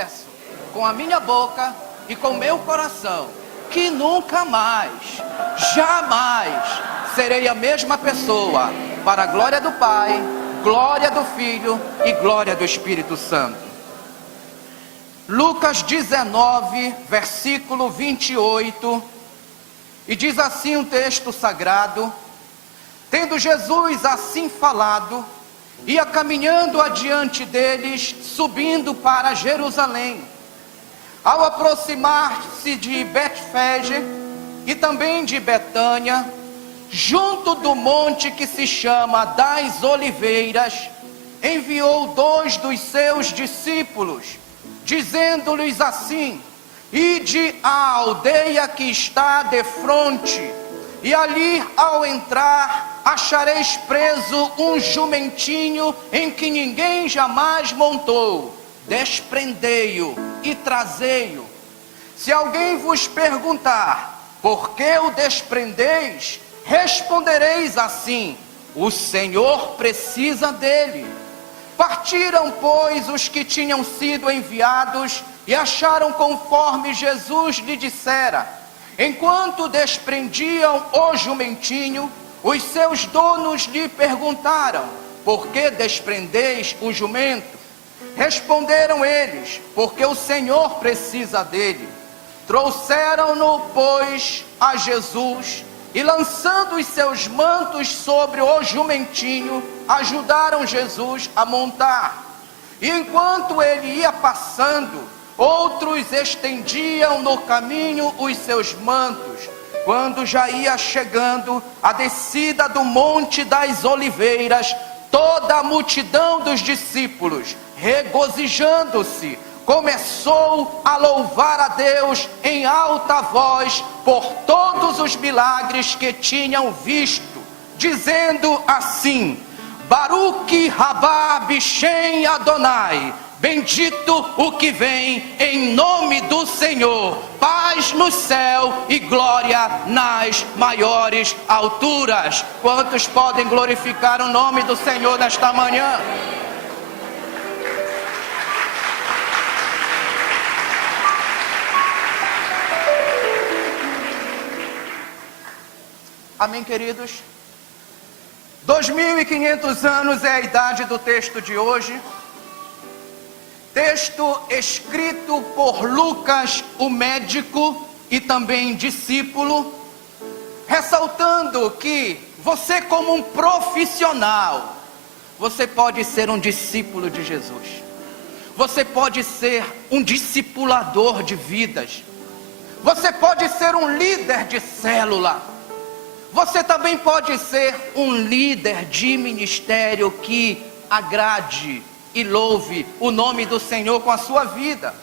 confesso com a minha boca e com meu coração que nunca mais, jamais serei a mesma pessoa, para a glória do Pai, glória do Filho e glória do Espírito Santo. Lucas 19, versículo 28, e diz assim um texto sagrado: tendo Jesus assim falado, ia caminhando adiante deles, subindo para Jerusalém. Ao aproximar-se de Betfage e também de Betânia, junto do monte que se chama das Oliveiras, enviou 2 dos seus discípulos, dizendo-lhes assim: ide à aldeia que está defronte, e ali ao entrar achareis preso um jumentinho em que ninguém jamais montou. Desprendei-o e trazei-o. Se alguém vos perguntar por que o desprendeis, respondereis assim: o Senhor precisa dele. Partiram, pois, os que tinham sido enviados e acharam conforme Jesus lhe dissera. Enquanto desprendiam o jumentinho, os seus donos lhe perguntaram: por que desprendeis o jumento? Responderam eles: porque o Senhor precisa dele. Trouxeram-no, pois, a Jesus, e lançando os seus mantos sobre o jumentinho, ajudaram Jesus a montar. E enquanto ele ia passando, outros estendiam no caminho os seus mantos. Quando já ia chegando a descida do Monte das Oliveiras, toda a multidão dos discípulos, regozijando-se, começou a louvar a Deus em alta voz por todos os milagres que tinham visto, dizendo assim: Baruch rabá Bishem Adonai, bendito o que vem em nome do Senhor, paz no céu e glória nas maiores alturas. Quantos podem glorificar o nome do Senhor nesta manhã? Amém, queridos? 2.500 anos é a idade do texto de hoje. Texto escrito por Lucas, o médico e também discípulo, ressaltando que você, como um profissional, você pode ser um discípulo de Jesus. Você pode ser um discipulador de vidas. Você pode ser um líder de célula. Você também pode ser um líder de ministério que agrade e louve o nome do Senhor com a sua vida.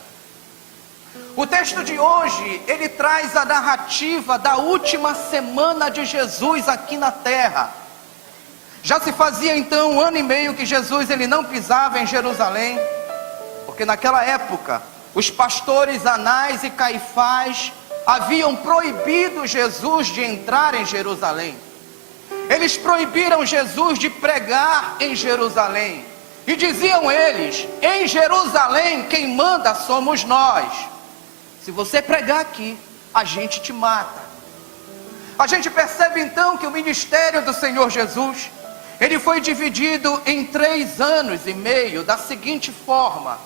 O texto de hoje, ele traz a narrativa da última semana de Jesus aqui na terra. Já se fazia então 1 ano e meio que Jesus ele não pisava em Jerusalém, porque naquela época os pastores Anás e Caifás haviam proibido Jesus de entrar em Jerusalém. Eles proibiram Jesus de pregar em Jerusalém. E diziam eles: em Jerusalém quem manda somos nós. Se você pregar aqui, a gente te mata. A gente percebe então que o ministério do Senhor Jesus, ele foi dividido em 3 anos e meio da seguinte forma.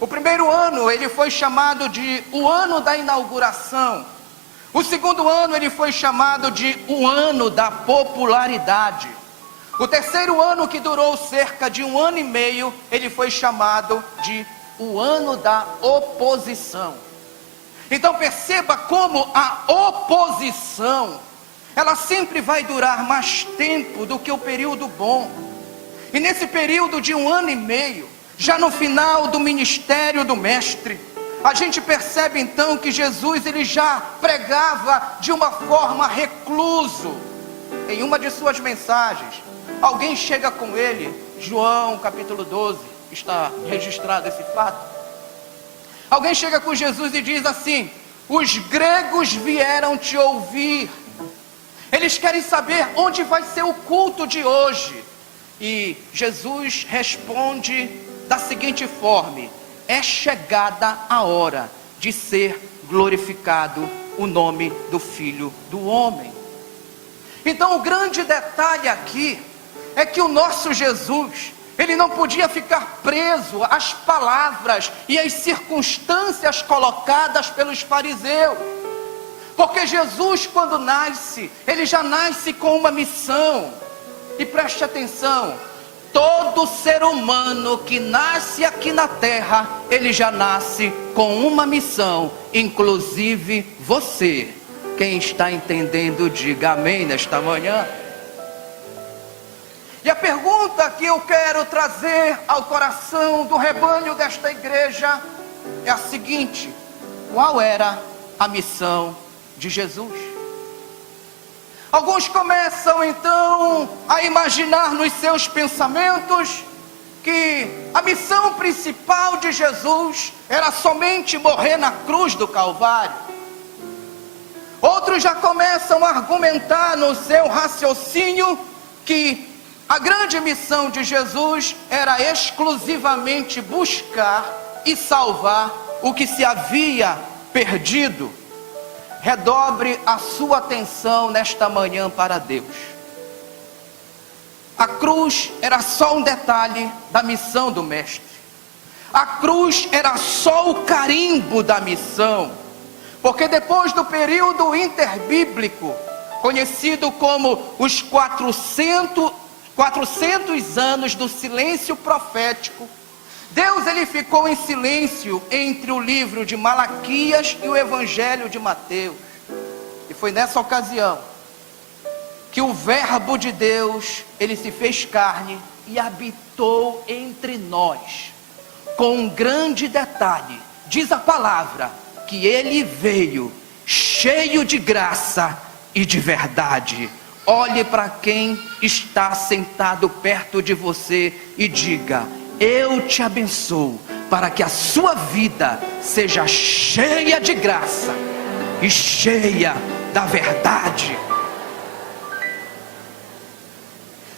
O primeiro ano ele foi chamado de o ano da inauguração. O segundo ano ele foi chamado de o ano da popularidade. O terceiro ano, que durou cerca de 1 ano e meio, ele foi chamado de o ano da oposição. Então perceba como a oposição, ela sempre vai durar mais tempo do que o período bom. E nesse período de 1 ano e meio, já no final do ministério do mestre, a gente percebe então que Jesus ele já pregava de uma forma recluso. Em uma de suas mensagens, alguém chega com ele, João capítulo 12, está registrado esse fato. Alguém chega com Jesus e diz assim: os gregos vieram te ouvir, eles querem saber onde vai ser o culto de hoje. E Jesus responde da seguinte forma: é chegada a hora de ser glorificado o nome do Filho do Homem. Então o grande detalhe aqui é que o nosso Jesus, ele não podia ficar preso às palavras e às circunstâncias colocadas pelos fariseus. Porque Jesus, quando nasce, ele já nasce com uma missão. E preste atenção, todo ser humano que nasce aqui na terra, ele já nasce com uma missão, inclusive você. Quem está entendendo, diga amém nesta manhã. E a pergunta que eu quero trazer ao coração do rebanho desta igreja é a seguinte: qual era a missão de Jesus? Alguns começam então a imaginar nos seus pensamentos que a missão principal de Jesus era somente morrer na cruz do Calvário. Outros já começam a argumentar no seu raciocínio que a grande missão de Jesus era exclusivamente buscar e salvar o que se havia perdido. Redobre a sua atenção nesta manhã para Deus. A cruz era só um detalhe da missão do Mestre. A cruz era só o carimbo da missão. Porque depois do período interbíblico, conhecido como os 400 anos do silêncio profético, Deus ele ficou em silêncio entre o livro de Malaquias e o Evangelho de Mateus. E foi nessa ocasião que o verbo de Deus, ele se fez carne e habitou entre nós. Com um grande detalhe, diz a palavra, que ele veio cheio de graça e de verdade. Olhe para quem está sentado perto de você e diga: eu te abençoo para que a sua vida seja cheia de graça e cheia da verdade.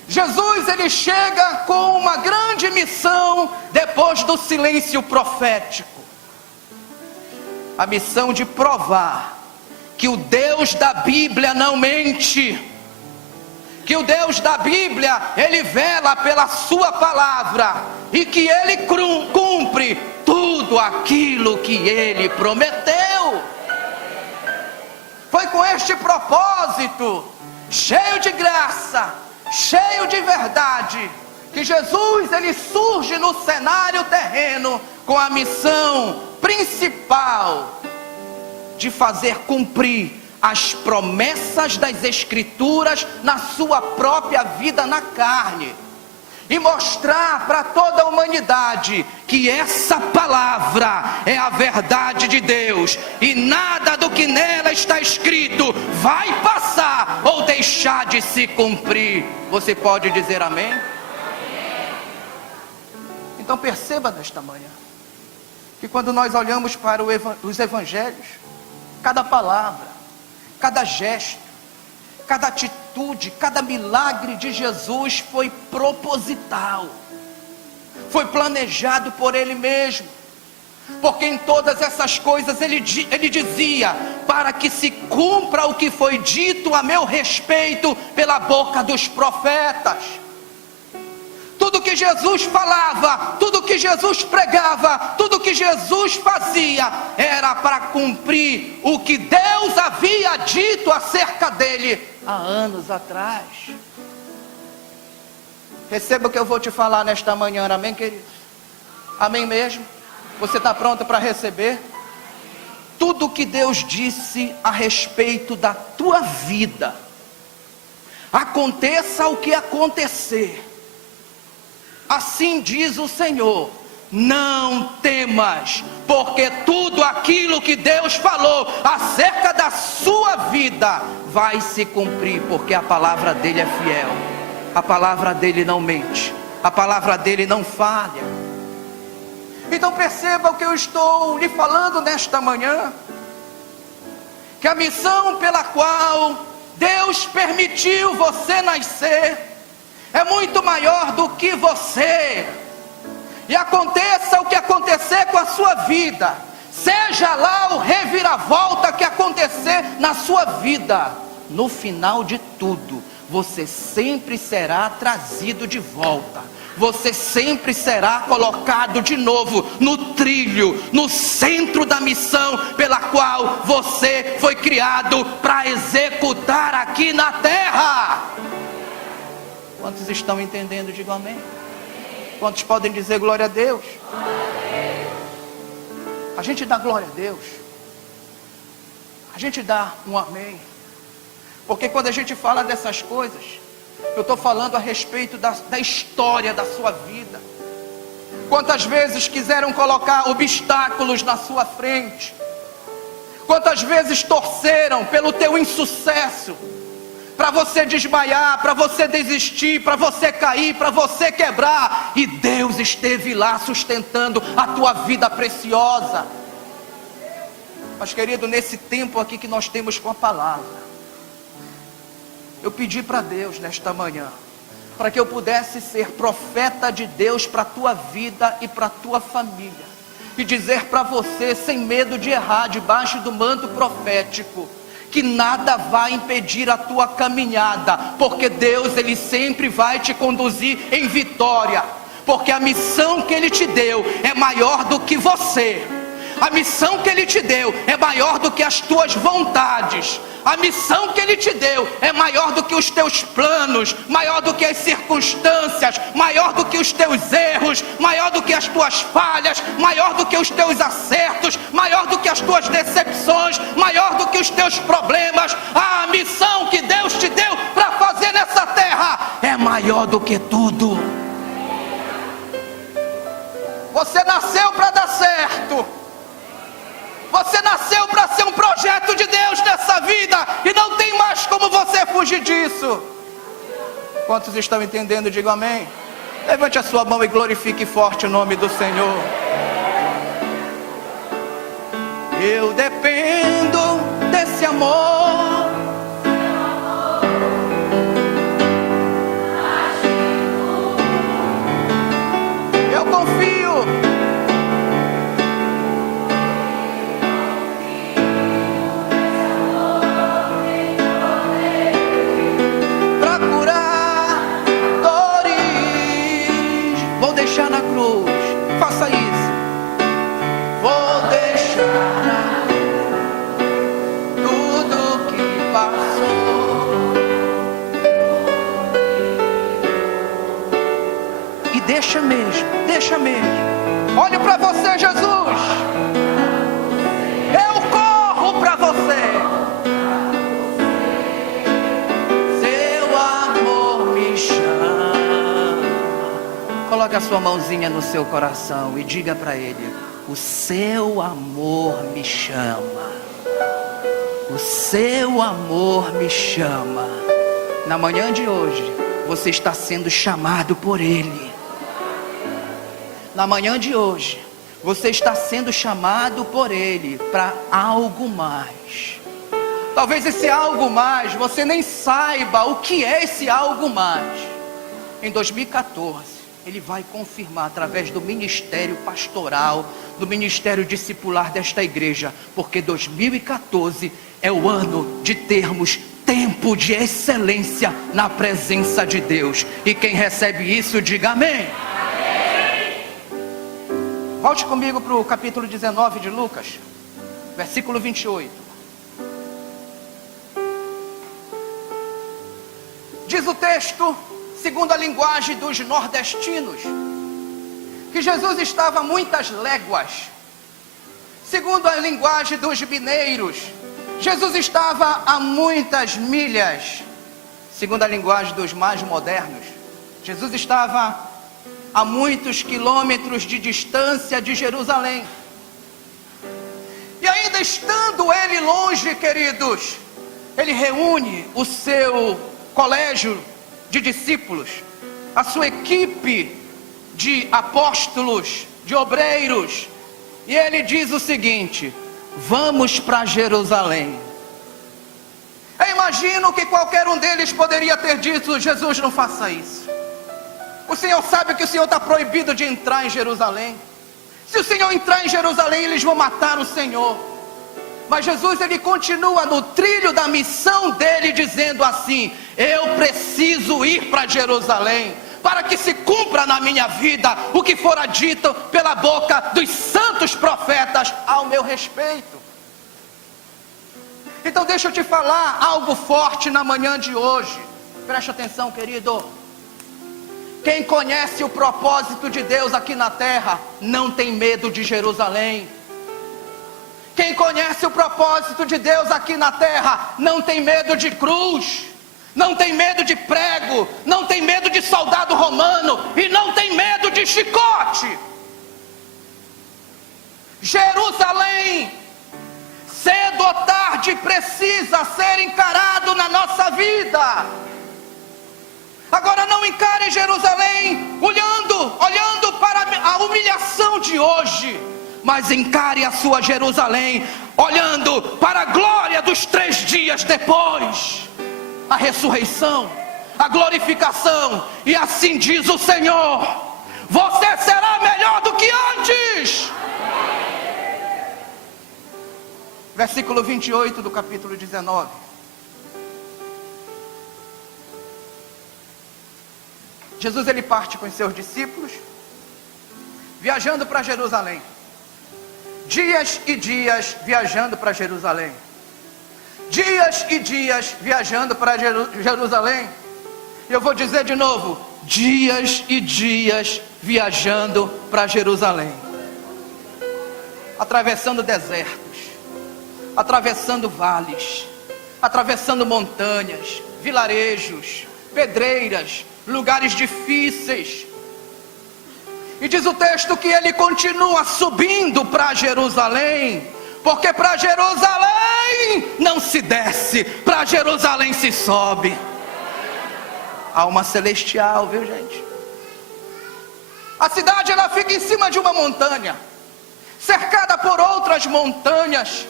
Jesus ele chega com uma grande missão depois do silêncio profético. A missão de provar que o Deus da Bíblia não mente. Que o Deus da Bíblia, ele vela pela sua palavra e que ele cumpre tudo aquilo que ele prometeu. Foi com este propósito, cheio de graça, cheio de verdade, que Jesus ele surge no cenário terreno com a missão principal de fazer cumprir as promessas das Escrituras na sua própria vida na carne, e mostrar para toda a humanidade que essa palavra é a verdade de Deus, e nada do que nela está escrito vai passar ou deixar de se cumprir. Você pode dizer amém? Então perceba nesta manhã, que quando nós olhamos para os evangelhos, cada palavra, cada gesto, cada atitude, cada milagre de Jesus foi proposital, foi planejado por Ele mesmo, porque em todas essas coisas Ele dizia: para que se cumpra o que foi dito a meu respeito pela boca dos profetas. Tudo que Jesus falava, tudo que Jesus pregava, tudo que Jesus fazia, era para cumprir o que Deus havia dito acerca dele há anos atrás. Receba o que eu vou te falar nesta manhã, amém, querido? Amém mesmo? Você está pronto para receber? Tudo que Deus disse a respeito da tua vida, aconteça o que acontecer, assim diz o Senhor: não temas, porque tudo aquilo que Deus falou acerca da sua vida vai se cumprir, porque a palavra dele é fiel, a palavra dele não mente, a palavra dele não falha. Então perceba o que eu estou lhe falando nesta manhã, que a missão pela qual Deus permitiu você nascer é muito maior do que você. e aconteça o que acontecer com a sua vida, seja lá o reviravolta que acontecer na sua vida, no final de tudo, você sempre será trazido de volta, você sempre será colocado de novo no trilho, no centro da missão pela qual você foi criado para executar aqui na terra. Quantos estão entendendo? Digam amém. Quantos podem dizer glória a Deus? A gente dá glória a Deus, a gente dá um amém, porque quando a gente fala dessas coisas, eu estou falando a respeito da história da sua vida. Quantas vezes quiseram colocar obstáculos na sua frente, quantas vezes torceram pelo teu insucesso, para você desmaiar, para você desistir, para você cair, para você quebrar, e Deus esteve lá sustentando a tua vida preciosa. Mas querido, nesse tempo aqui que nós temos com a palavra, eu pedi para Deus nesta manhã, para que eu pudesse ser profeta de Deus para a tua vida e para a tua família, e dizer para você, sem medo de errar, debaixo do manto profético, que nada vai impedir a tua caminhada, porque Deus, Ele sempre vai te conduzir em vitória, porque a missão que Ele te deu é maior do que você, a missão que Ele te deu é maior do que as tuas vontades, a missão que Ele te deu é maior do que os teus planos, maior do que as circunstâncias, maior do que os teus erros, maior do que as tuas falhas, maior do que os teus acertos, maior do que as tuas decepções, maior do que os teus problemas. A missão que Deus te deu para fazer nessa terra é maior do que tudo. Você nasceu para dar certo, você nasceu para ser um projeto de Deus nessa vida, e não tem mais como você fugir disso. Quantos estão entendendo? Digam amém. Levante a sua mão e glorifique forte o nome do Senhor. Eu dependo desse amor, eu confio. Na cruz, faça isso. Vou deixar tudo que passou e deixa mesmo. Olhe para você, Jesus. Eu corro para você. Seu amor me chama. Coloque a sua mãozinha no seu coração e diga para Ele: o seu amor me chama. O seu amor me chama. Na manhã de hoje, você está sendo chamado por Ele. Na manhã de hoje, você está sendo chamado por Ele para algo mais. Talvez esse algo mais, você nem saiba o que é esse algo mais. Em 2014, Ele vai confirmar através do ministério pastoral, do ministério discipular desta igreja, porque 2014 é o ano de termos tempo de excelência na presença de Deus. E quem recebe isso, diga amém. Volte comigo para o capítulo 19 de Lucas, versículo 28. Diz o texto, segundo a linguagem dos nordestinos, que Jesus estava a muitas léguas. Segundo a linguagem dos mineiros, Jesus estava a muitas milhas. Segundo a linguagem dos mais modernos, Jesus estava a muitos quilômetros de distância de Jerusalém. E ainda estando ele longe, queridos, ele reúne o seu colégio de discípulos, a sua equipe de apóstolos, de obreiros, e ele diz o seguinte: vamos para Jerusalém. Eu imagino que qualquer um deles poderia ter dito: Jesus, não faça isso. O Senhor sabe que o Senhor está proibido de entrar em Jerusalém. Se o Senhor entrar em Jerusalém, eles vão matar o Senhor. Mas Jesus, ele continua no trilho da missão dele, dizendo assim: eu preciso ir para Jerusalém, para que se cumpra na minha vida o que fora dito pela boca dos santos profetas ao meu respeito. Então deixa eu te falar algo forte na manhã de hoje. Preste atenção, querido. Quem conhece o propósito de Deus aqui na terra, não tem medo de Jerusalém. Quem conhece o propósito de Deus aqui na terra, não tem medo de cruz, não tem medo de prego, não tem medo de soldado romano e não tem medo de chicote. Jerusalém, cedo ou tarde, precisa ser encarado na nossa vida. Agora não encare Jerusalém olhando para a humilhação de hoje, mas encare a sua Jerusalém olhando para a glória dos 3 dias depois, a ressurreição, a glorificação. E assim diz o Senhor: você será melhor do que antes. Versículo 28 do capítulo 19. Jesus, ele parte com os seus discípulos, viajando para Jerusalém. Dias e dias viajando para Jerusalém. Dias e dias viajando para Jerusalém. Eu vou dizer de novo: dias e dias viajando para Jerusalém. Atravessando desertos, atravessando vales, atravessando montanhas, vilarejos, pedreiras, lugares difíceis. E diz o texto que ele continua subindo para Jerusalém, porque para Jerusalém não se desce, para Jerusalém se sobe. Alma celestial, viu, gente? A cidade, ela fica em cima de uma montanha, cercada por outras montanhas.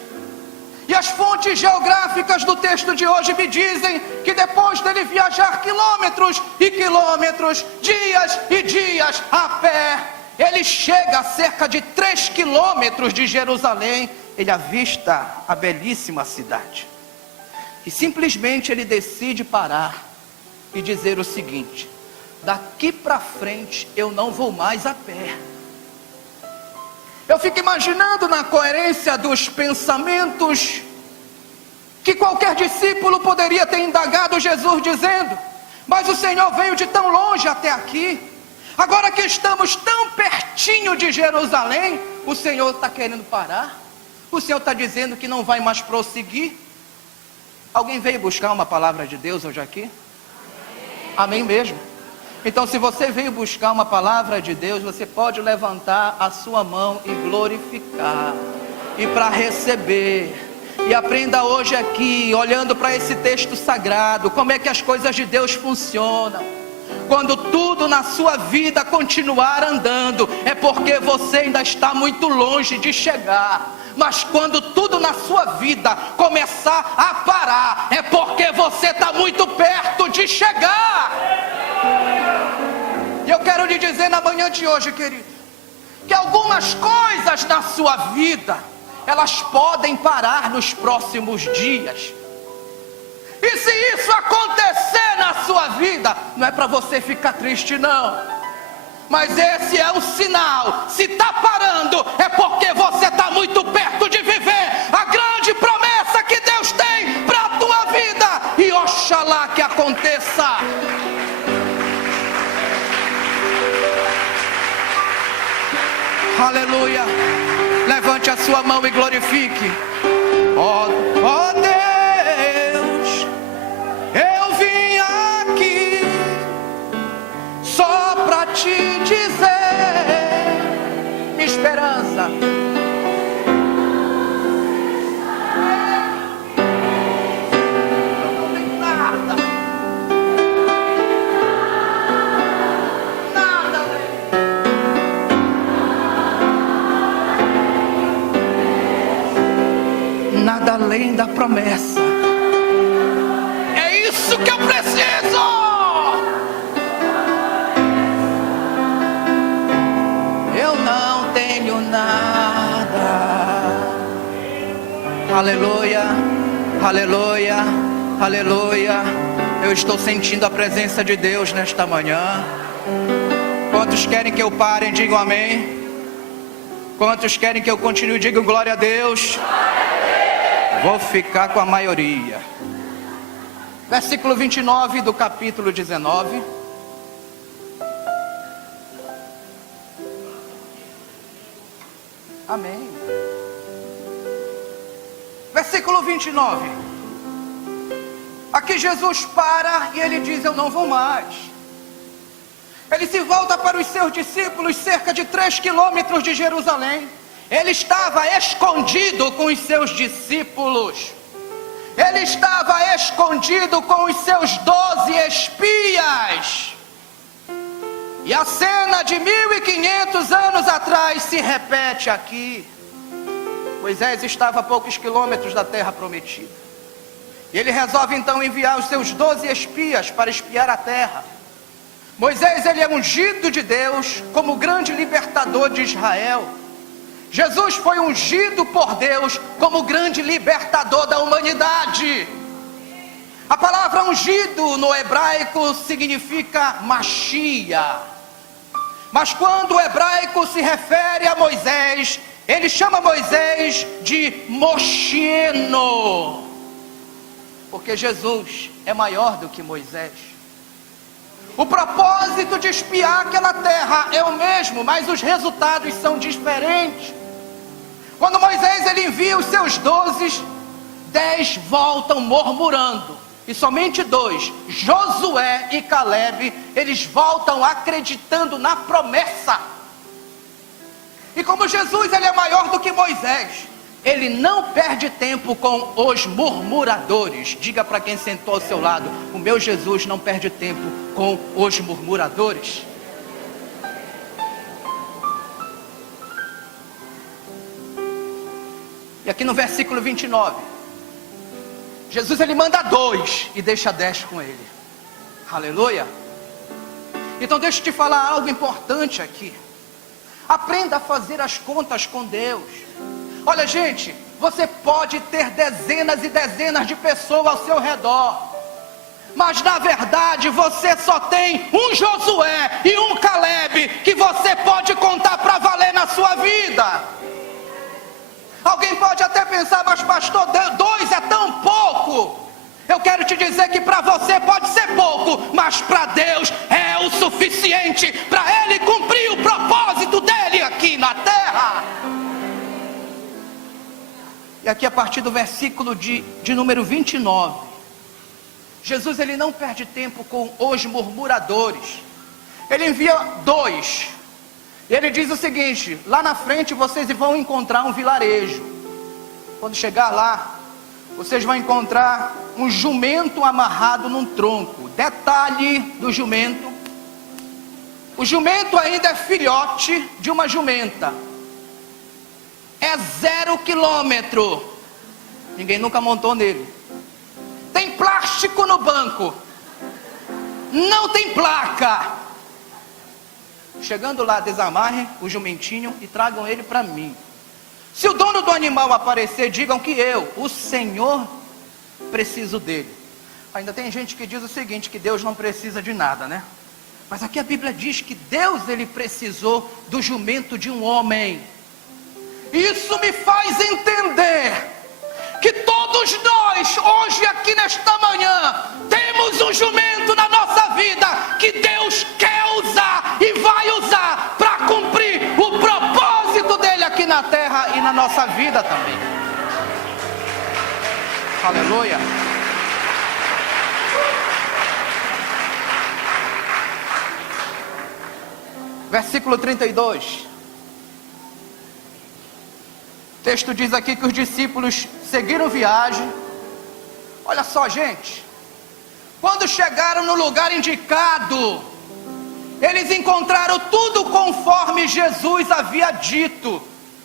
E as fontes geográficas do texto de hoje me dizem que depois dele viajar quilômetros e quilômetros, dias e dias a pé, ele chega a cerca de 3 quilômetros de Jerusalém. Ele avista a belíssima cidade. E simplesmente ele decide parar e dizer o seguinte: daqui para frente eu não vou mais a pé. Eu fico imaginando, na coerência dos pensamentos, que qualquer discípulo poderia ter indagado Jesus, dizendo: mas o Senhor veio de tão longe até aqui, agora que estamos tão pertinho de Jerusalém, o Senhor está querendo parar? O Senhor está dizendo que não vai mais prosseguir? Alguém veio buscar uma palavra de Deus hoje aqui? Amém mesmo? Então, se você veio buscar uma palavra de Deus, você pode levantar a sua mão e glorificar, e para receber. E aprenda hoje aqui, olhando para esse texto sagrado, como é que as coisas de Deus funcionam. Quando tudo na sua vida continuar andando, é porque você ainda está muito longe de chegar. Mas quando tudo na sua vida começar a parar, é porque você está muito perto de chegar. E eu quero lhe dizer na manhã de hoje, querido, que algumas coisas na sua vida, elas podem parar nos próximos dias. E se isso acontecer na sua vida, não é para você ficar triste não, mas esse é um sinal. Se está parando, é porque você está muito perto de viver a grande promessa que Deus tem para a tua vida. E oxalá que aconteça. Aleluia. Levante a sua mão e glorifique. Oh Deus, eu vim aqui só para te dizer, esperança. Não tem nada. Nada além da promessa. É isso que eu preciso. Aleluia, aleluia, aleluia. Eu estou sentindo a presença de Deus nesta manhã. Quantos querem que eu pare? Digam amém. Quantos querem que eu continue? Digam glória a Deus. Vou ficar com a maioria. Versículo 29 do capítulo 19. Amém. Versículo 29. Aqui Jesus para e ele diz: eu não vou mais. Ele se volta para os seus discípulos, cerca de 3 quilômetros de Jerusalém. Ele estava escondido com os seus discípulos. Ele estava escondido com os seus 12 espias. E a cena de 1500 anos atrás se repete aqui. Moisés estava a poucos quilômetros da terra prometida. E ele resolve então enviar os seus 12 espias para espiar a terra. Moisés, ele é ungido de Deus como grande libertador de Israel. Jesus foi ungido por Deus como grande libertador da humanidade. A palavra ungido no hebraico significa Machia. Mas quando o hebraico se refere a Moisés, ele chama Moisés de Moshieno, porque Jesus é maior do que Moisés. O propósito de espiar aquela terra é o mesmo, mas os resultados são diferentes. Quando Moisés ele envia os seus 12, 10 voltam murmurando, e somente 2, Josué e Caleb, eles voltam acreditando na promessa. E como Jesus ele é maior do que Moisés, ele não perde tempo com os murmuradores. Diga para quem sentou ao seu lado: o meu Jesus não perde tempo com os murmuradores. E aqui no versículo 29, Jesus ele manda 2 e deixa 10 com ele. Aleluia. Então deixa eu te falar algo importante aqui. Aprenda a fazer as contas com Deus. Olha, gente, você pode ter dezenas e dezenas de pessoas ao seu redor, mas na verdade você só tem um Josué e um Caleb que você pode contar para valer na sua vida. Alguém pode até pensar: mas pastor, 2 é tão pouco. Eu quero te dizer que para você pode ser pouco, mas para Deus é o suficiente para Ele cumprir o propósito dEle aqui na terra. E aqui a partir do versículo de número 29, Jesus ele não perde tempo com os murmuradores. Ele envia 2. E ele diz o seguinte: lá na frente vocês vão encontrar um vilarejo. Quando chegar lá, vocês vão encontrar um jumento amarrado num tronco. Detalhe do jumento: o jumento ainda é filhote de uma jumenta. É 0 quilômetro. Ninguém nunca montou nele. Tem plástico no banco. Não tem placa. Chegando lá, desamarrem o jumentinho e tragam ele para mim. Se o dono do animal aparecer, digam que eu, o Senhor, preciso dele. Ainda tem gente que diz o seguinte, que Deus não precisa de nada, né? Mas aqui a Bíblia diz que Deus ele precisou do jumento de um homem. Isso me faz entender que todos nós, hoje aqui nesta manhã, temos um jumento na nossa vida que Deus quer usar e vai usar para cumprir o propósito dele aqui na terra e na nossa vida também. Aleluia. Versículo 32. O texto diz aqui que os discípulos seguiram viagem. Olha só, gente. Quando chegaram no lugar indicado, eles encontraram tudo conforme Jesus havia dito.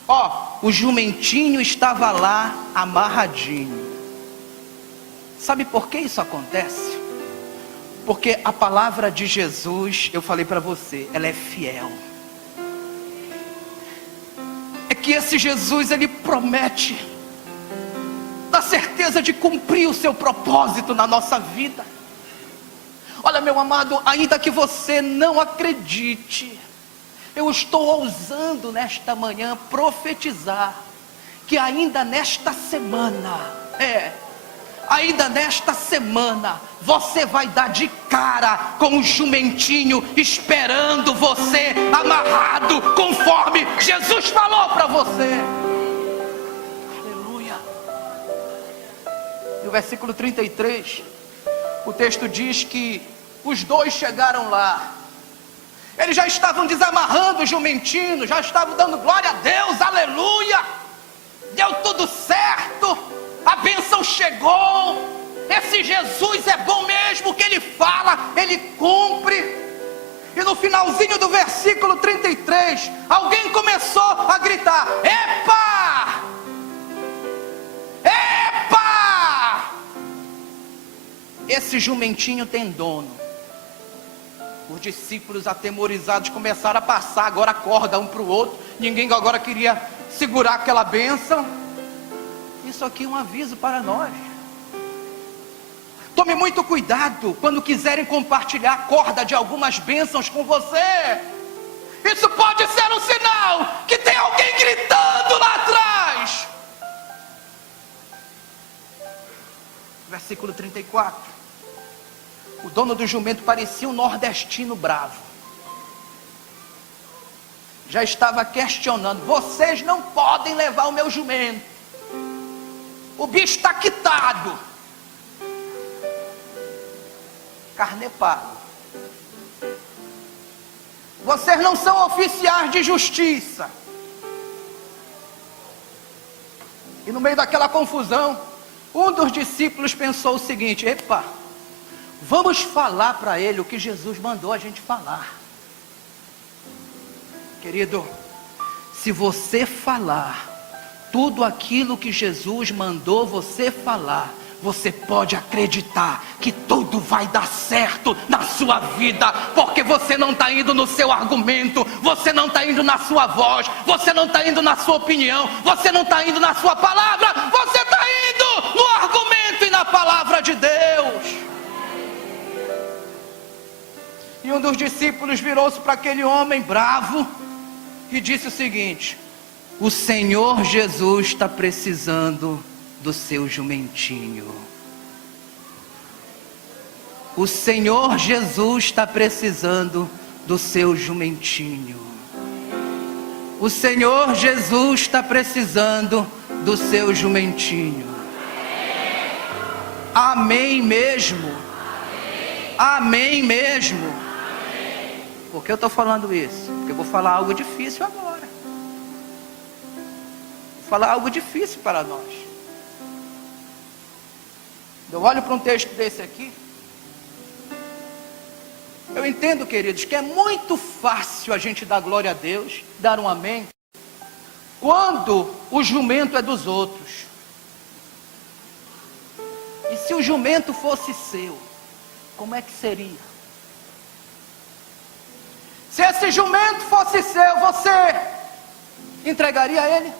Ó, o jumentinho estava lá amarradinho. Sabe por que isso acontece? Porque a palavra de Jesus, eu falei para você, ela é fiel. É que esse Jesus, ele promete certeza de cumprir o seu propósito na nossa vida. Olha, meu amado, ainda que você não acredite, eu estou ousando nesta manhã profetizar que ainda nesta semana, você vai dar de cara com um jumentinho esperando você amarrado, conforme Jesus falou para você. Aleluia. No versículo 33, o texto diz que os dois chegaram lá. Eles já estavam desamarrando o jumentinho, já estavam dando glória a Deus, aleluia. Deu tudo certo, a bênção chegou. Esse Jesus é bom mesmo, o que ele fala, ele cumpre. E no finalzinho do versículo 33, alguém começou a gritar: epa! Epa! Esse jumentinho tem dono. Os discípulos atemorizados começaram a passar agora a corda um para o outro. Ninguém agora queria segurar aquela bênção. Isso aqui é um aviso para nós. Tome muito cuidado quando quiserem compartilhar a corda de algumas bênçãos com você. Isso pode ser um sinal que tem alguém gritando lá atrás. Versículo 34. O dono do jumento parecia um nordestino bravo. Já estava questionando: vocês não podem levar o meu jumento. O bicho está quitado. Carnepado. Vocês não são oficiais de justiça. E no meio daquela confusão, um dos discípulos pensou o seguinte: epa, vamos falar para ele o que Jesus mandou a gente falar. Querido, se você falar tudo aquilo que Jesus mandou você falar, você pode acreditar que tudo vai dar certo na sua vida, porque você não está indo no seu argumento, você não está indo na sua voz, você não está indo na sua opinião, você não está indo na sua palavra, você está indo no argumento e na palavra de Deus. E um dos discípulos virou-se para aquele homem bravo e disse o seguinte: o Senhor Jesus está precisando do seu jumentinho. O Senhor Jesus está precisando do seu jumentinho. O Senhor Jesus está precisando do seu jumentinho. Amém mesmo? Amém mesmo? Por que eu estou falando isso? Porque eu vou falar algo difícil agora. Vou falar algo difícil para nós. Eu olho para um texto desse aqui. Eu entendo, queridos, que é muito fácil a gente dar glória a Deus, dar um amém, quando o jumento é dos outros. E se o jumento fosse seu, como é que seria? Se esse jumento fosse seu, você entregaria a ele?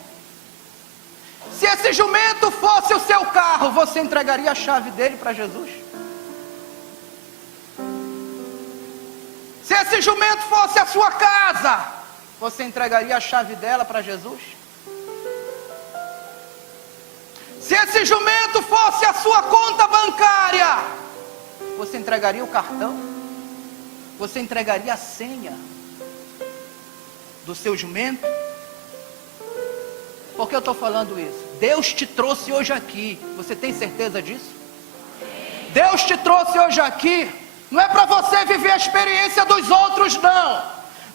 Se esse jumento fosse o seu carro, você entregaria a chave dele para Jesus? Se esse jumento fosse a sua casa, você entregaria a chave dela para Jesus? Se esse jumento fosse a sua conta bancária, você entregaria o cartão? Você entregaria a senha do seu jumento? Por que eu estou falando isso? Deus te trouxe hoje aqui. Você tem certeza disso? Deus te trouxe hoje aqui. Não é para você viver a experiência dos outros, não.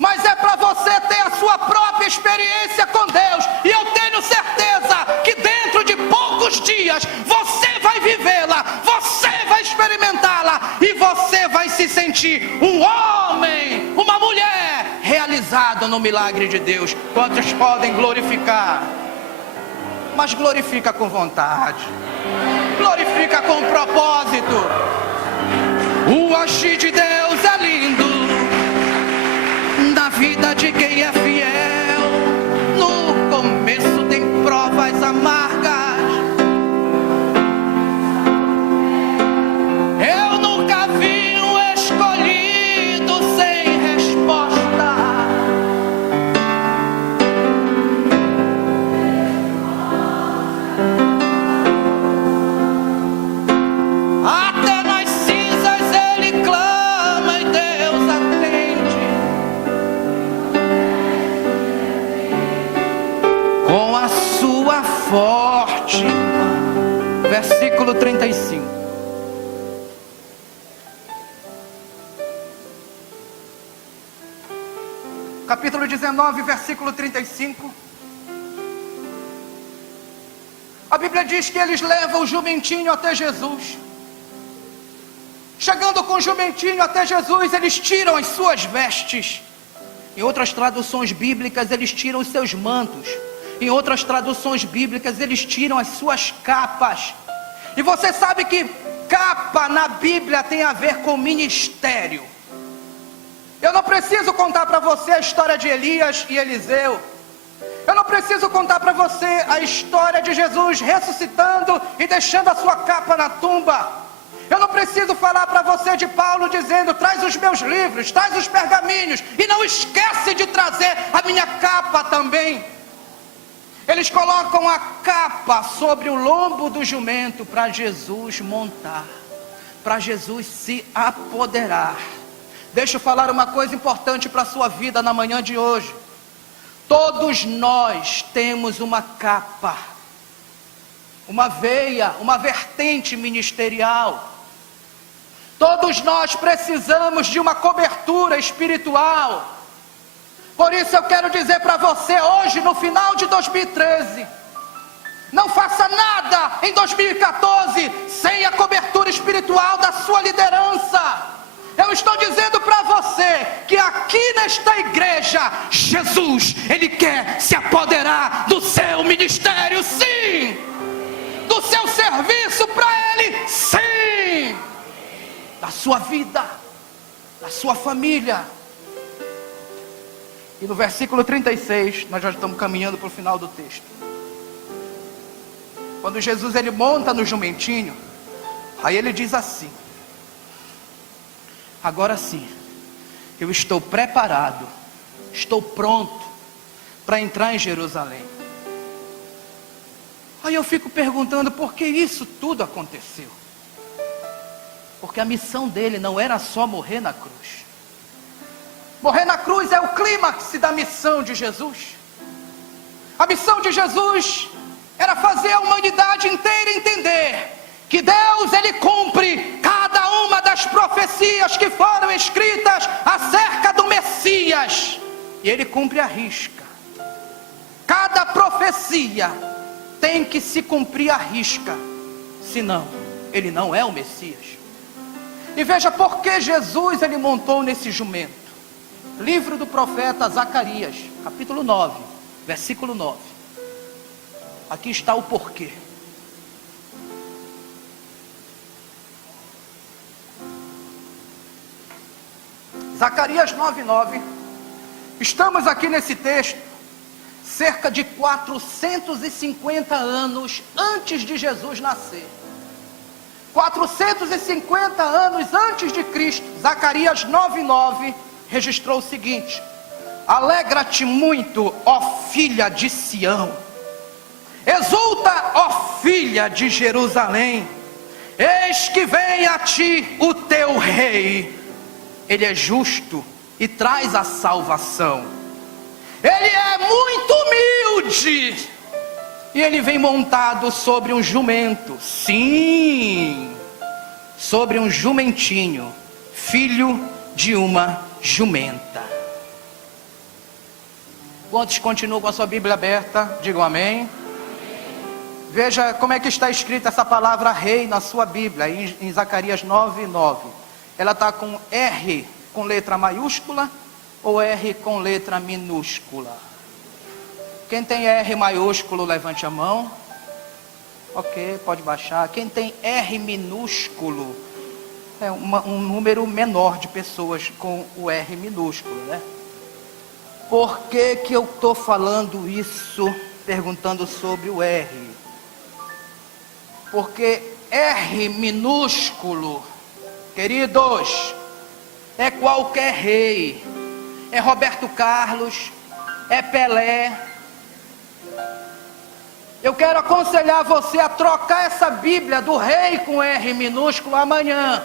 Mas é para você ter a sua própria experiência com Deus. E eu tenho certeza que dentro de poucos dias você vai vivê-la, você vai experimentá-la e você vai se sentir um homem, uma mulher realizado no milagre de Deus. Quantos podem glorificar? Mas glorifica com vontade, glorifica com propósito. O agir de Deus é lindo na vida de quem é fiel. No começo tem provas amargas, capítulo 19, versículo 35. A Bíblia diz que eles levam o jumentinho até Jesus. Chegando com o jumentinho até Jesus, eles tiram as suas vestes. Em outras traduções bíblicas, eles tiram os seus mantos. Em outras traduções bíblicas, eles tiram as suas capas. E você sabe que capa na Bíblia tem a ver com ministério. Eu não preciso contar para você a história de Elias e Eliseu. Eu não preciso contar para você a história de Jesus ressuscitando e deixando a sua capa na tumba. Eu não preciso falar para você de Paulo dizendo: traz os meus livros, traz os pergaminhos, e não esquece de trazer a minha capa também. Eles colocam a capa sobre o lombo do jumento para Jesus montar, para Jesus se apoderar. Deixa eu falar uma coisa importante para a sua vida na manhã de hoje. Todos nós temos uma capa, uma veia, uma vertente ministerial. Todos nós precisamos de uma cobertura espiritual. Por isso eu quero dizer para você hoje, no final de 2013, não faça nada em 2014 sem a cobertura espiritual da sua liderança. Eu estou dizendo para você que aqui nesta igreja, Jesus, Ele quer se apoderar do seu ministério, sim! Do seu serviço para Ele, sim! Da sua vida, da sua família. E no versículo 36, nós já estamos caminhando para o final do texto. Quando Jesus ele monta no jumentinho, aí ele diz assim: agora sim, eu estou preparado, estou pronto para entrar em Jerusalém. Aí eu fico perguntando, por que isso tudo aconteceu? Porque a missão dele não era só morrer na cruz. Morrer na cruz é o clímax da missão de Jesus. A missão de Jesus era fazer a humanidade inteira entender que Deus ele cumpre cada uma das profecias que foram escritas acerca do Messias, e ele cumpre à risca. Cada profecia tem que se cumprir à risca, senão ele não é o Messias. E veja por que Jesus ele montou nesse jumento. Livro do profeta Zacarias, capítulo 9, versículo 9. Aqui está o porquê. Zacarias 9:9. Estamos aqui nesse texto cerca de 450 anos antes de Jesus nascer. 450 anos antes de Cristo. Zacarias 9:9 registrou o seguinte: alegra-te muito, ó filha de Sião, exulta, ó filha de Jerusalém, eis que vem a ti o teu rei, ele é justo e traz a salvação, ele é muito humilde, e ele vem montado sobre um jumento, sim, sobre um jumentinho, filho de uma jumenta. Quantos continuam com a sua Bíblia aberta? Digam amém. Veja como é que está escrita essa palavra rei na sua Bíblia, em Zacarias 9:9. Ela está com R com letra maiúscula ou R com letra minúscula? Quem tem R maiúsculo, levante a mão. Ok, pode baixar. Quem tem R minúsculo, é um número menor de pessoas com o R minúsculo, né? Por que que eu estou falando isso, perguntando sobre o R? Porque R minúsculo, queridos, é qualquer rei, é Roberto Carlos, é Pelé. Eu quero aconselhar você a trocar essa Bíblia do rei com R minúsculo amanhã.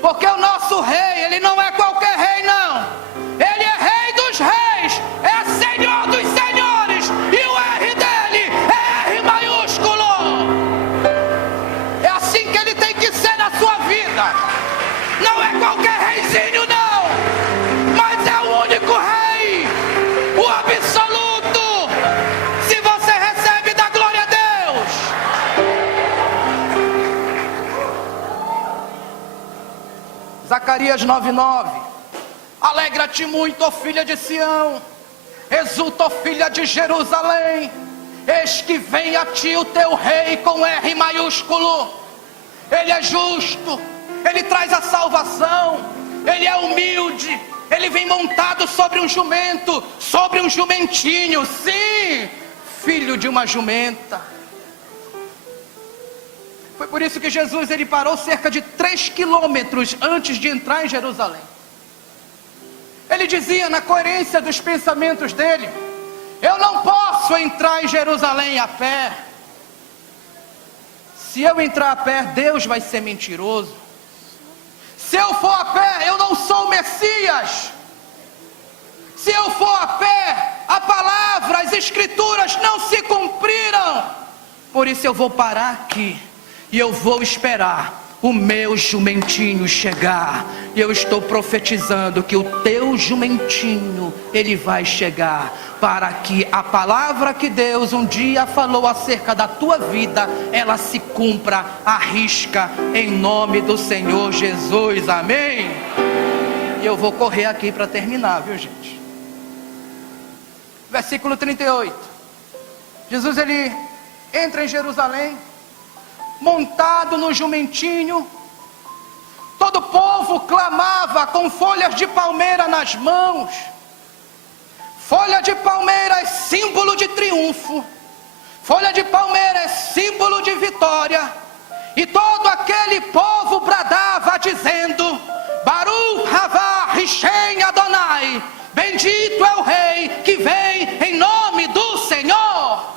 Porque o nosso rei, ele não é qualquer rei não. Ele é rei dos reis, é senhor dos senhores. E o R dele é R maiúsculo. É assim que ele tem que ser na sua vida. Não é qualquer reizinho não. Mas é o único rei Zacarias 9:9. Alegra-te muito, ó filha de Sião, exulta, ó filha de Jerusalém, eis que vem a ti o teu rei com R maiúsculo. Ele é justo, ele traz a salvação, ele é humilde, ele vem montado sobre um jumento, sobre um jumentinho, sim, filho de uma jumenta. Foi por isso que Jesus ele parou cerca de 3 quilômetros antes de entrar em Jerusalém. Ele dizia, na coerência dos pensamentos dele: eu não posso entrar em Jerusalém a pé. Se eu entrar a pé, Deus vai ser mentiroso. Se eu for a pé, eu não sou o Messias. Se eu for a pé, a palavra, as escrituras não se cumpriram. Por isso eu vou parar aqui e eu vou esperar o meu jumentinho chegar. E eu estou profetizando que o teu jumentinho, ele vai chegar, para que a palavra que Deus um dia falou acerca da tua vida, ela se cumpra à risca, em nome do Senhor Jesus, amém? E eu vou correr aqui para terminar, viu gente? Versículo 38. Jesus ele entra em Jerusalém, montado no jumentinho. Todo o povo clamava com folhas de palmeira nas mãos. Folha de palmeira é símbolo de triunfo, folha de palmeira é símbolo de vitória. E todo aquele povo bradava dizendo: Baruch Havá Rishem Adonai, bendito é o rei que vem em nome do Senhor.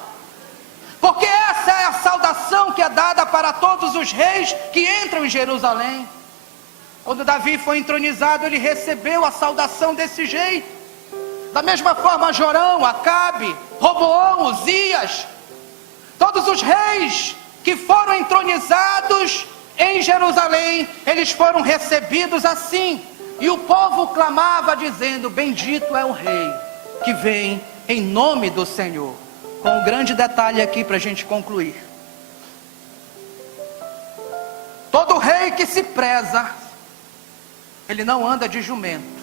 Porque essa é a saudação que é dada para todos os reis que entram em Jerusalém. Quando Davi foi entronizado, ele recebeu a saudação desse jeito. Da mesma forma, Jorão, Acabe, Roboão, Uzias, todos os reis que foram entronizados em Jerusalém, eles foram recebidos assim. E o povo clamava dizendo: bendito é o rei que vem em nome do Senhor. Com um grande detalhe aqui para a gente concluir: todo rei que se preza, ele não anda de jumento.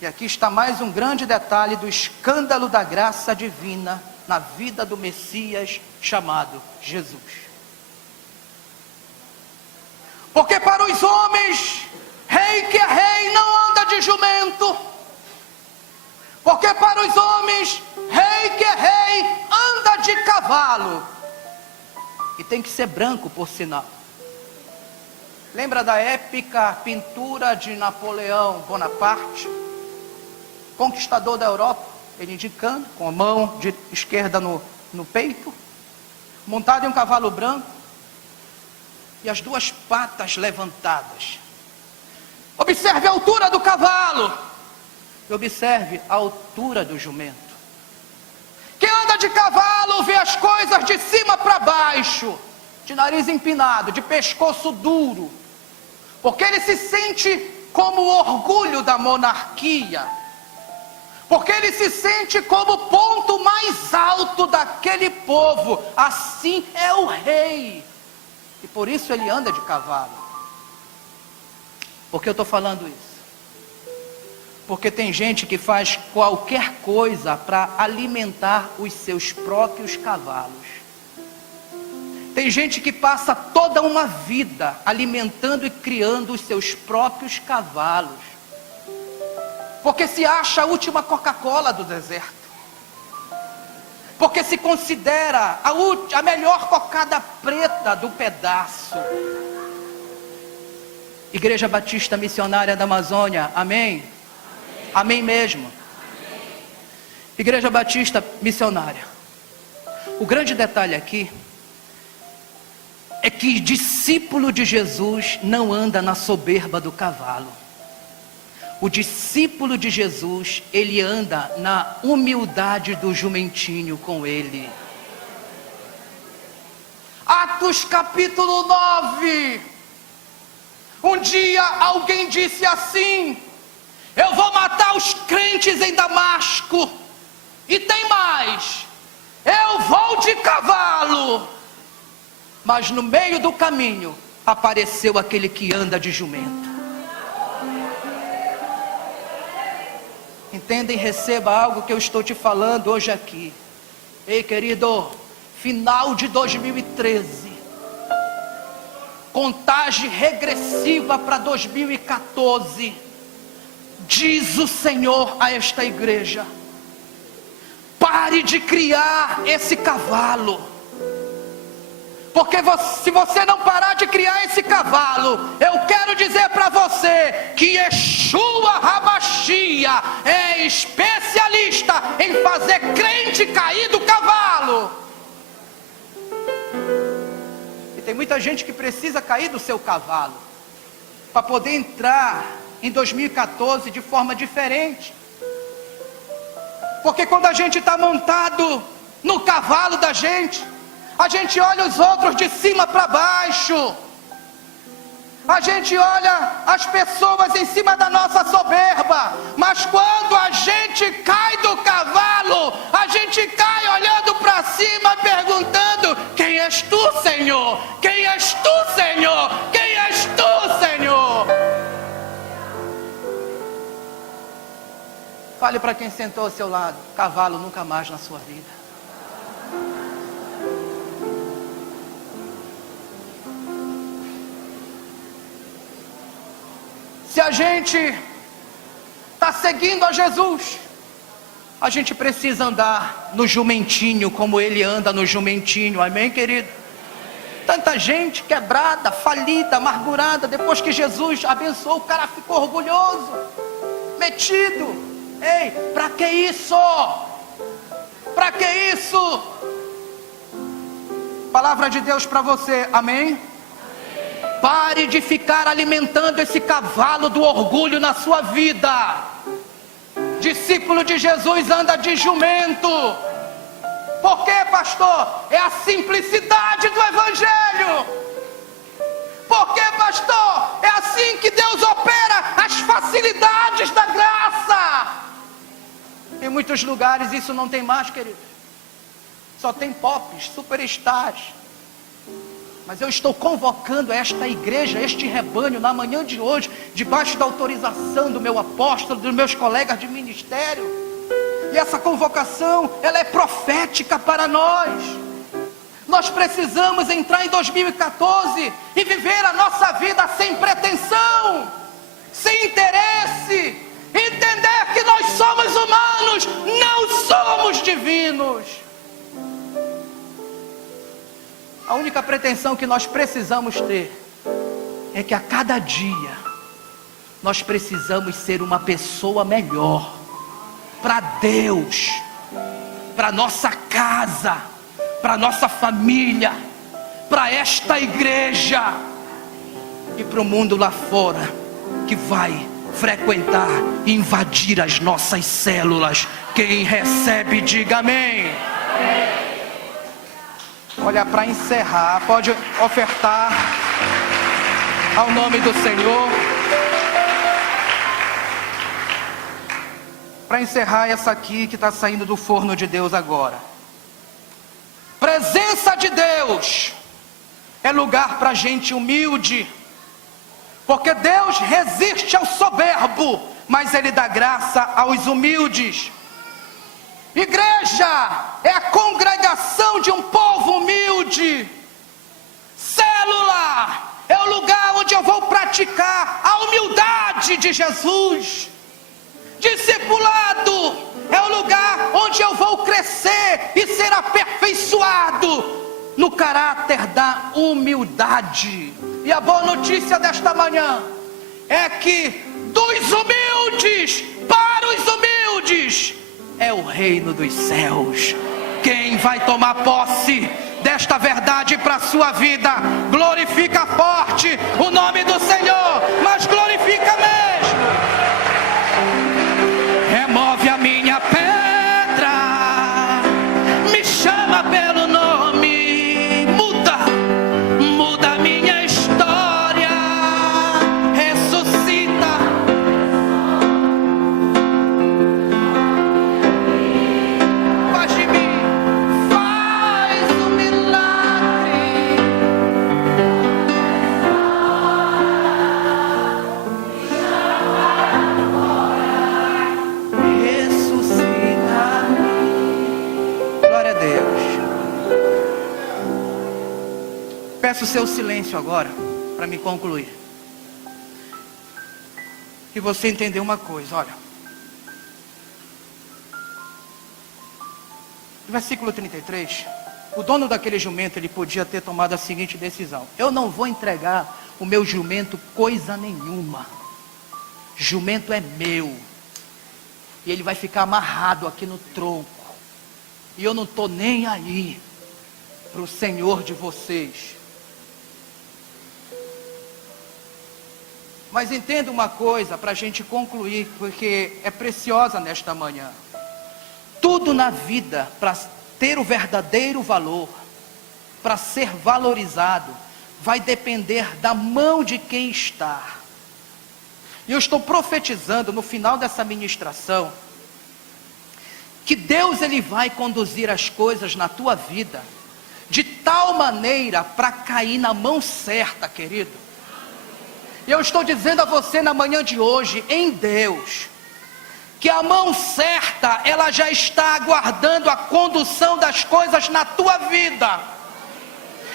E aqui está mais um grande detalhe do escândalo da graça divina na vida do Messias chamado Jesus. Porque para os homens, rei que é rei não anda de jumento. Porque para os homens, rei que é rei anda de cavalo. E tem que ser branco, por sinal. Lembra da épica pintura de Napoleão Bonaparte, conquistador da Europa? Ele indicando, com a mão de esquerda no peito, montado em um cavalo branco, e as duas patas levantadas. Observe a altura do cavalo, e observe a altura do jumento. Quem anda de cavalo vê as coisas de cima para baixo, de nariz empinado, de pescoço duro, porque ele se sente como o orgulho da monarquia, porque ele se sente como o ponto mais alto daquele povo. Assim é o rei, e por isso ele anda de cavalo. Por que eu estou falando isso? Porque tem gente que faz qualquer coisa para alimentar os seus próprios cavalos. Tem gente que passa toda uma vida alimentando e criando os seus próprios cavalos, porque se acha a última Coca-Cola do deserto, porque se considera a melhor cocada preta do pedaço. Igreja Batista Missionária da Amazônia, amém? Amém mesmo. Igreja Batista Missionária. O grande detalhe aqui é que discípulo de Jesus não anda na soberba do cavalo. O discípulo de Jesus, ele anda na humildade do jumentinho com ele. Atos capítulo 9. Um dia alguém disse assim: eu vou matar os crentes em Damasco. E tem mais, eu vou de cavalo. Mas no meio do caminho, apareceu aquele que anda de jumento. Entenda e receba algo que eu estou te falando hoje aqui. Ei, querido, final de 2013, contagem regressiva para 2014, diz o Senhor a esta igreja: pare de criar esse cavalo, porque se você não parar de criar esse cavalo, eu quero dizer para você que Yeshua Habashia é especialista em fazer crente cair do cavalo. E tem muita gente que precisa cair do seu cavalo para poder entrar em 2014 de forma diferente. Porque quando a gente está montado no cavalo da gente, a gente olha os outros de cima para baixo. A gente olha as pessoas em cima da nossa soberba. Mas quando a gente cai do cavalo, a gente cai olhando para cima, perguntando: quem és tu, Senhor? Quem és tu, Senhor? Quem és tu, Senhor? Fale para quem sentou ao seu lado: cavalo nunca mais na sua vida. Se a gente está seguindo a Jesus, a gente precisa andar no jumentinho, como ele anda no jumentinho, amém, querido? Tanta gente quebrada, falida, amargurada, depois que Jesus abençoou, o cara ficou orgulhoso, metido. Ei, para que isso? Para que isso? Palavra de Deus para você, amém? Pare de ficar alimentando esse cavalo do orgulho na sua vida. Discípulo de Jesus anda de jumento. Por quê, pastor? É a simplicidade do Evangelho. Por quê, pastor? É assim que Deus opera as facilidades da graça. Em muitos lugares isso não tem mais, querido. Só tem pops, superstars. Mas eu estou convocando esta igreja, este rebanho, na manhã de hoje, debaixo da autorização do meu apóstolo, dos meus colegas de ministério. E essa convocação, ela é profética para nós. Nós precisamos entrar em 2014 e viver a nossa vida sem pretensão, sem interesse, entender que nós somos humanos, não somos divinos. A única pretensão que nós precisamos ter é que a cada dia nós precisamos ser uma pessoa melhor para Deus, para nossa casa, para nossa família, para esta igreja e para o mundo lá fora que vai frequentar e invadir as nossas células. Quem recebe, diga amém. Olha, para encerrar, pode ofertar ao nome do Senhor. Para encerrar essa aqui que está saindo do forno de Deus agora. Presença de Deus é lugar para gente humilde, porque Deus resiste ao soberbo, mas Ele dá graça aos humildes. Igreja é a congregação de um povo humilde. Célula é o lugar onde eu vou praticar a humildade de Jesus. Discipulado é o lugar onde eu vou crescer e ser aperfeiçoado no caráter da humildade. E a boa notícia desta manhã é que dos humildes para os humildes é o reino dos céus. Quem vai tomar posse desta verdade para a sua vida, glorifica forte o nome do Senhor, mas glorifica mesmo. Remove a minha pedra, me chama pelo nome, muda a minha história, ressuscita. Faz de mim, faz um milagre. seu silêncio agora, para me concluir. E você entender uma coisa, olha. No versículo 33, o dono daquele jumento, ele podia ter tomado a seguinte decisão: eu não vou entregar o meu jumento coisa nenhuma. Jumento é meu. E ele vai ficar amarrado aqui no tronco. E eu não estou nem aí para o Senhor de vocês. Mas entenda uma coisa para a gente concluir, porque é preciosa nesta manhã. Tudo na vida, para ter o verdadeiro valor, para ser valorizado, vai depender da mão de quem está. E eu estou profetizando no final dessa ministração, que Deus ele vai conduzir as coisas na tua vida, de tal maneira para cair na mão certa, querido. E eu estou dizendo a você na manhã de hoje, em Deus, que a mão certa, ela já está aguardando a condução das coisas na tua vida.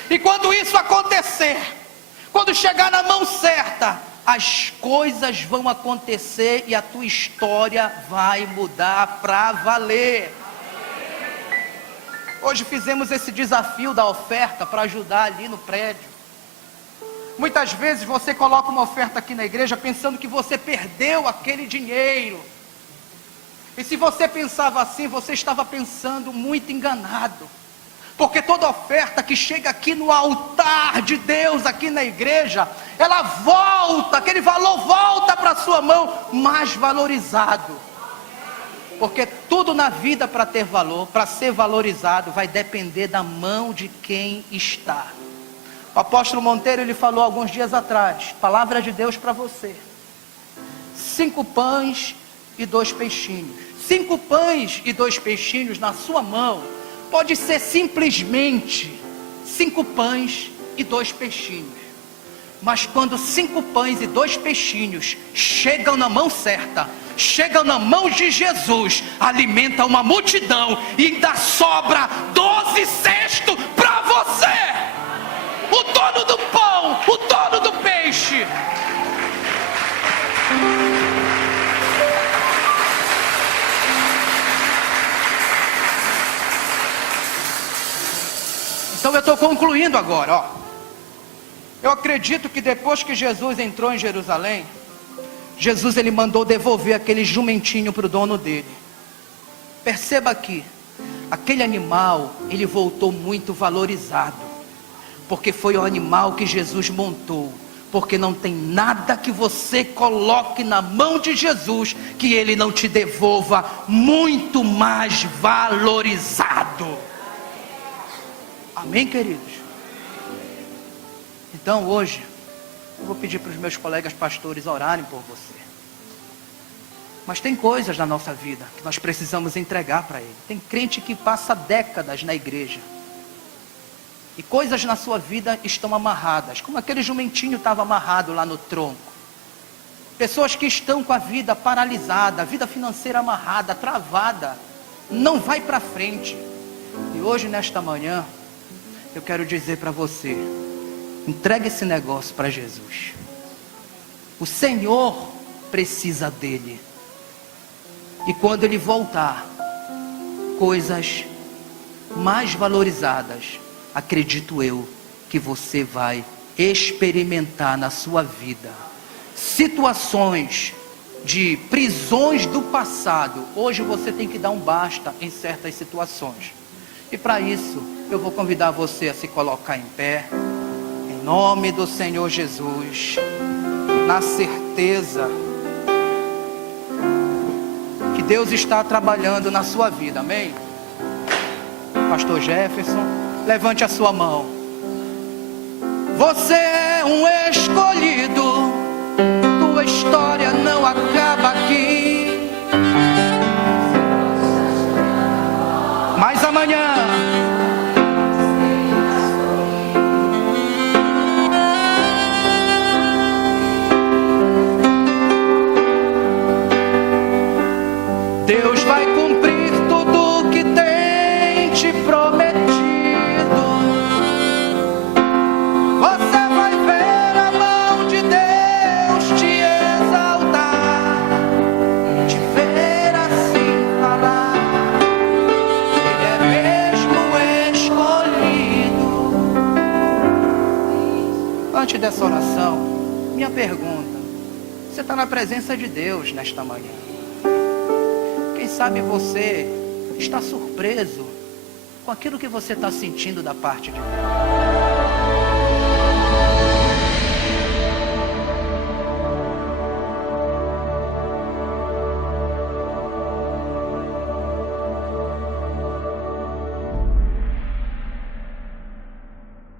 E quando isso acontecer, quando chegar na mão certa, as coisas vão acontecer e a tua história vai mudar para valer. Hoje fizemos esse desafio da oferta para ajudar ali no prédio. Muitas vezes você coloca uma oferta aqui na igreja pensando que você perdeu aquele dinheiro. E se você pensava assim, você estava pensando muito enganado. Porque toda oferta que chega aqui no altar de Deus, aqui na igreja, ela volta, aquele valor volta para a sua mão mais valorizado. Porque tudo na vida para ter valor, para ser valorizado, vai depender da mão de quem está. O apóstolo Monteiro, ele falou alguns dias atrás, palavra de Deus para você: 5 pães e 2 peixinhos. 5 pães e 2 peixinhos na sua mão, pode ser simplesmente 5 pães e 2 peixinhos. Mas quando 5 pães e 2 peixinhos chegam na mão certa, chegam na mão de Jesus, alimenta uma multidão e ainda sobra 12 cestos para você. O dono do pão, o dono do peixe. Então eu estou concluindo agora, ó. Eu acredito que depois que Jesus entrou em Jerusalém, Jesus ele mandou devolver aquele jumentinho para o dono dele. Perceba aqui, aquele animal, ele voltou muito valorizado. Porque foi o animal que Jesus montou. Porque não tem nada que você coloque na mão de Jesus que ele não te devolva muito mais valorizado. Amém, queridos? Então hoje, eu vou pedir para os meus colegas pastores orarem por você. Mas tem coisas na nossa vida que nós precisamos entregar para Ele. Tem crente que passa décadas na igreja. E coisas na sua vida estão amarradas, como aquele jumentinho estava amarrado lá no tronco. Pessoas que estão com a vida paralisada, a vida financeira amarrada, travada, não vai para frente. E hoje, nesta manhã, eu quero dizer para você: entregue esse negócio para Jesus. O Senhor precisa dele. E quando Ele voltar, coisas mais valorizadas, acredito eu, que você vai experimentar na sua vida. Situações de prisões do passado, hoje você tem que dar um basta em certas situações. E para isso, eu vou convidar você a se colocar em pé, em nome do Senhor Jesus, na certeza que Deus está trabalhando na sua vida, amém? Pastor Jefferson, levante a sua mão. Você é um escolhido, tua história não acaba aqui. Mas amanhã Deus vai cumprir tudo que tem te prometido. Antes dessa oração, minha pergunta: você está na presença de Deus nesta manhã? Quem sabe você está surpreso com aquilo que você está sentindo da parte de Deus?